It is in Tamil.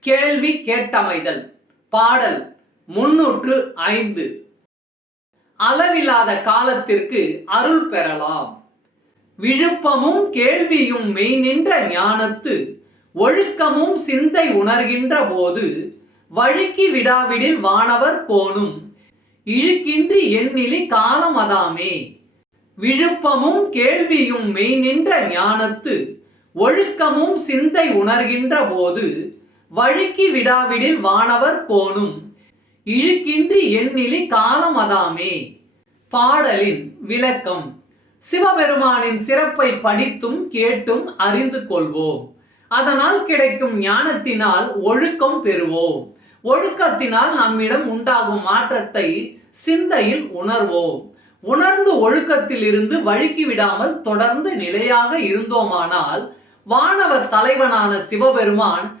கேள்வி கேட்டமைதல் பாடல் முன்னூற்று ஐந்து. அளவில்லாத காலத்திற்கு அருள் பெறலாம். விழுப்பமும் கேள்வியும் மெய் நின்ற ஞானத்து ஒழுக்கமும் சிந்தை உணர்கின்ற போது வழுக்கி விடாவிடில் வானவர் கோணும் இழுக்கின்றி எண்ணிலி காலம் அதாமே. விழுப்பமும் கேள்வியும் மெய் நின்ற ஞானத்து ஒழுக்கமும் சிந்தை உணர்கின்ற போது வழுக்கி விடாவிடில் வானவர் கோணும். இழுக்கின்றி எண்ணிலி காலம் அதாமே. பாடலின் விளக்கம். சிவபெருமானின் சிறப்பை படித்தும் கேட்டும் அறிந்து கொள்வோம். அதனால் கிடைக்கும் ஞானத்தினால் ஒழுக்கம் பெறுவோம். ஒழுக்கத்தினால் நம்மிடம் உண்டாகும் மாற்றத்தை சிந்தையில் உணர்வோம். உணர்ந்து ஒழுக்கத்தில் இருந்து வழுக்கி விடாமல் தொடர்ந்து நிலையாக இருந்தோமானால் வானவர் தலைவனான சிவபெருமான்